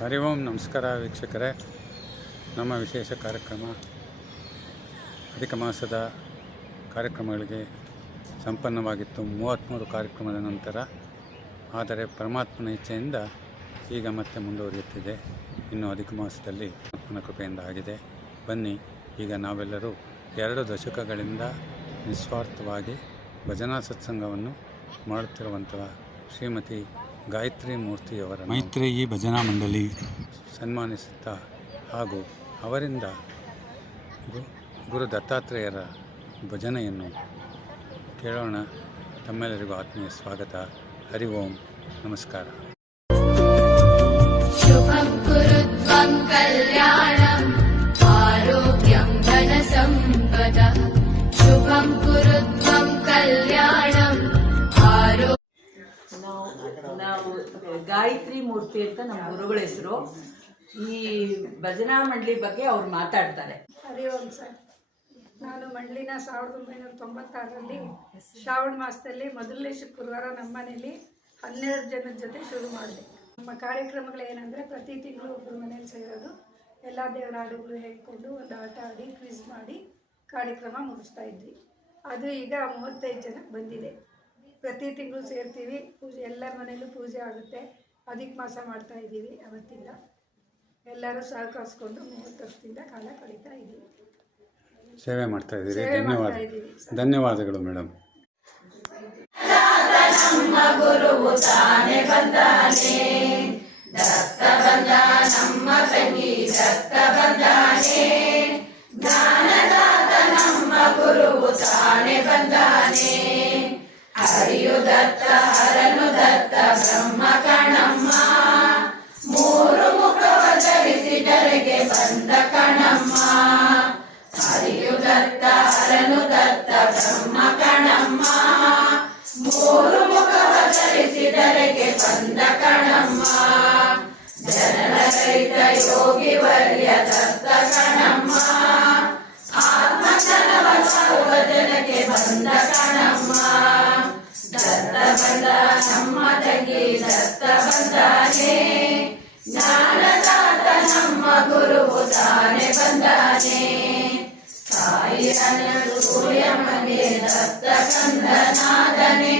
ಹರಿ ಓಂ. ನಮಸ್ಕಾರ ವೀಕ್ಷಕರೇ. ನಮ್ಮ ವಿಶೇಷ ಕಾರ್ಯಕ್ರಮ ಅಧಿಕ ಮಾಸದ ಕಾರ್ಯಕ್ರಮಗಳಿಗೆ ಸಂಪನ್ನವಾಗಿತ್ತು. 33 ಕಾರ್ಯಕ್ರಮದ ನಂತರ, ಆದರೆ ಪರಮಾತ್ಮನ ಇಚ್ಛೆಯಿಂದ ಈಗ ಮತ್ತೆ ಮುಂದುವರಿಯುತ್ತಿದೆ. ಇನ್ನು ಅಧಿಕ ಮಾಸದಲ್ಲಿ ಪರಮಾತ್ಮನ ಕೃಪೆಯಿಂದ ಆಗಿದೆ. ಬನ್ನಿ, ಈಗ ನಾವೆಲ್ಲರೂ 2 ದಶಕಗಳಿಂದ ನಿಸ್ವಾರ್ಥವಾಗಿ ಭಜನಾ ಸತ್ಸಂಗವನ್ನು ಮಾಡುತ್ತಿರುವಂತಹ ಶ್ರೀಮತಿ ಗಾಯತ್ರಿ ಮೂರ್ತಿಯವರ ಮೈತ್ರೇಯಿ ಭಜನಾ ಮಂಡಳಿ ಸನ್ಮಾನಿಸುತ್ತಾ ಹಾಗೂ ಅವರಿಂದ ಗುರು ದತ್ತಾತ್ರೇಯರ ಭಜನೆಯನ್ನು ಕೇಳೋಣ. ತಮ್ಮೆಲ್ಲರಿಗೂ ಆತ್ಮೀಯ ಸ್ವಾಗತ. ಹರಿ ಓಂ. ನಮಸ್ಕಾರ. ಶುಭಂ ಕುರುತ್ವಂ ಕಲ್ಯಾಣಂ ಆರೋಗ್ಯಂ ಧನ ಸಂಪದಃ. ಶುಭಂ ಕುರುತ್ವಂ ಕಲ್ಯಾಣಂ ಆರೋಗ್ಯ. ನಾವು ಗಾಯತ್ರಿ ಮೂರ್ತಿ ಅಂತ ನಮ್ಮ ಗುರುಗಳ ಹೆಸರು. ಈ ಭಜನಾ ಮಂಡಳಿ ಬಗ್ಗೆ ಅವ್ರು ಮಾತಾಡ್ತಾರೆ. ಹರಿ ಓಂ ಸರ್. ನಾನು ಮಂಡಳಿನ 1996ರಲ್ಲಿ ಶ್ರಾವಣ ಮಾಸದಲ್ಲಿ ಮೊದಲನೇ ಶುಕ್ರವಾರ ನಮ್ಮ ಮನೆಯಲ್ಲಿ 12 ಜನದ ಜೊತೆ ಶುರು ಮಾಡಿದೆ. ನಮ್ಮ ಕಾರ್ಯಕ್ರಮಗಳು ಏನಂದರೆ, ಪ್ರತಿ ತಿಂಗಳು ಒಬ್ಬರು ಮನೇಲಿ ಸೇರೋದು, ಎಲ್ಲ ದೇವರ ಹಾಡುಗಳು ಹೇಳ್ಕೊಂಡು ಒಂದು ಆಟ ಆಡಿ ಕ್ವಿಜ್ ಮಾಡಿ ಕಾರ್ಯಕ್ರಮ ಮುಗಿಸ್ತಾ ಇದ್ವಿ. ಅದು ಈಗ 35 ಜನಕ್ಕೆ ಬಂದಿದೆ. ಪ್ರತಿ ತಿಂಗಳು ಸೇರ್ತೀವಿ. ಪೂಜೆ ಎಲ್ಲರ ಮನೆಯಲ್ಲೂ ಪೂಜೆ ಆಗುತ್ತೆ. ಅಧಿಕ ಮಾಸ ಮಾಡ್ತಾ ಇದ್ದೀವಿ. ಅವತ್ತಿಂದ ಎಲ್ಲರೂ ಸಹಕರಿಸ್ಕೊಂಡು 30 ವರ್ಷದಿಂದ ಕಾಲ ಕಳೀತಾ ಇದ್ದೀವಿ. ಸೇವೆ ಮಾಡ್ತಾ ಇದ್ದೀರಿ. ಧನ್ಯವಾದಗಳು ಮೇಡಮ್. ನಮ್ಮ ಗುರುವು ತಾನೆ ಬಂದಾನೆ, ದತ್ತ ಬಂದ ನಮ್ಮ ತಂಗಿ ದತ್ತ ಬಂದಾನೆ. ಜ್ಞಾನದಾತ ನಮ್ಮ ಗುರುವು ತಾನೆ ಬಂದಾನೆ. ಹರಿಯು ದತ್ತ ಹರನು ದತ್ತ ಬ್ರಹ್ಮ ಕಣಮ್ಮ. 3 ಮುಖವ ಧರಿಸಿದರೆಗೆ ಬಂದ ಕಣಮ್ಮ. ಹರಿಯು ದತ್ತ ಹರನು ದತ್ತ ಬ್ರಹ್ಮ ಕಣಮ್ಮ. 3 ಮುಖವ ಧರಿಸಿದರೆಗೆ ಬಂದ ಕಣಮ್ಮ. ಜನರ ರಹಿತ ಯೋಗಿ ವರ್ಯ ದತ್ತ ಕಣಮ್ಮ. ಆತ್ಮಜನವ ಸರ್ವ ಜನಕ್ಕೆ ಬಂದ ಕಣಮ್ಮ. ದತ್ತ ಬಂದ ನಮ್ಮ ತಂಗಿ ದತ್ತ ಬಂದಾನೆ. ಜ್ಞಾನದಾತ ನಮ್ಮ ಗುರುವು ತಾನೆ ಬಂದಾನೆ. ತಾಯಿಯನ ಸೂರ್ಯ ಮಗೆ ದತ್ತ ಕಂದನಾದನೆ.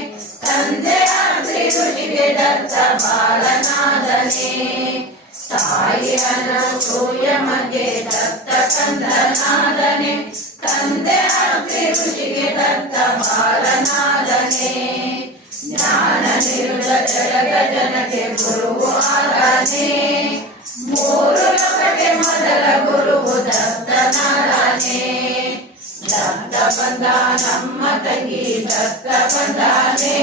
ತಂದೆ ಅಗ್ನಿ ಋಷಿಗೆ ದತ್ತ ಬಾಲನಾದನೆ. ತಾಯಿಯನ ಸೂರ್ಯ ಮಗೆ ದತ್ತ ಕಂದನಾದನೆ. ತಂದೆ ಅಗ್ನಿ ಋಷಿಗೆ ದತ್ತ ಬಾಲನಾದನೆ. ಜ್ಞಾನ ನಿರುಳ ಜಗದ ಜನಕ್ಕೆ ಗುರುವು ಆದನೆ. 3 ಲೋಕಕ್ಕೆ ಮೊದಲ ಗುರುವು ದತ್ತನಾದನೆ. ದತ್ತ ಬಂದ ನಮ್ಮ ತಂಗಿ ದತ್ತ ಬಂದಾನೆ.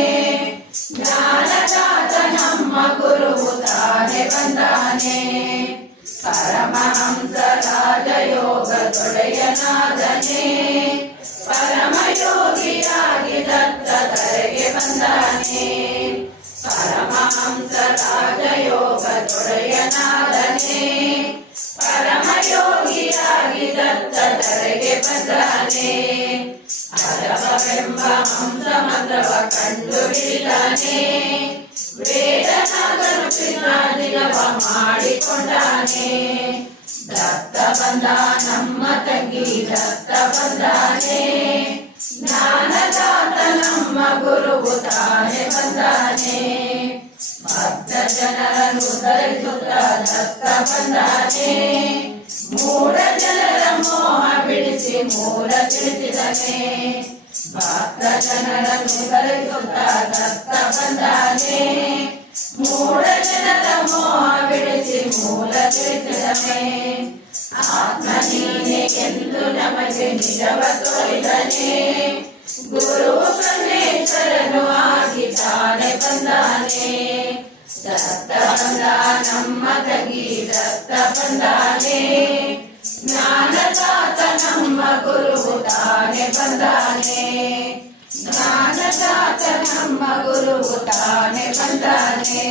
ಜ್ಞಾನದಾತ ನಮ್ಮ ಗುರುವು ತಾನೆ ಬಂದಾನೆ. ಪರಮಹಂಸ ರಾಜಯೋಗ ದೊಡೆಯನಾದನೆ. ಪರಮಯೋಗಿಯಾಗಿ ದತ್ತ ಧರೆಗೆ ಬಂದಾನೆ. ಪರಮಹಂಸ ರಾಜಯೋಗ ದೊಡೆಯನಾದನೆ. ಪರಮಯೋಗಿಯಾಗಿ ದತ್ತ ಧರೆಗೆ ಬಂದಾನೆ. ಅರಬವೆಂಬ ಹಂಸ ಮಂತ್ರವ ಕಂಡು ಹಿಡಿದಾನೆ. ವೇದನಾಗನು ಪಿತಾದಿನವ ಮಾಡಿಕೊಂಡಾನೆ. ದತ್ತ ಬಂದ ನಮ್ಮ ತಂಗಿ ದತ್ತ ಬಂದಾನೆ. ಜ್ಞಾನದಾತ ನಮ್ಮ ಗುರುವು ತಾನೆ ಬಂದಾನೆ. ಭಕ್ತ ಜನರನ್ನು ಧರಿಸುತ್ತ ದತ್ತ ಬಂದಾನೆ. ಮೂಢ ಜನರ ಮೋಹ ಬಿಡಿಸಿ ಮೂಲ ತಿಳಿಸಿದನೆ. ಭಕ್ತ ಜನರನ್ನು ಧರಿಸುತ್ತ ದತ್ತ ಬಂದಾನೆ. ಮೂಢ ಜನರ ಮೋಹ ಬಿಡಿಸಿ ಮೂಲ ತಿಳಿಸಿದನೆ. ಆತ್ಮ ನೀನೆ ಎಂದು ನಮಗೆ ನಿಜವ ತೋರಿದನೆ. ಗುರು ಪರಮೇಶ್ವರನು ಆಗಿ ತಾನೆ ಬಂದಾನೆ. ದತ್ತ ಬಂದ ನಮ್ಮ ತಂಗಿ ದತ್ತ ಬಂದಾನೆ. ಜ್ಞಾನದಾತ ನಮ್ಮ ಗುರುವು ತಾನೆ ಬಂದಾನೆ. ಜ್ಞಾನದಾತ ನಮ್ಮ ಗುರುವು ತಾನೆ ಬಂದಾನೆ.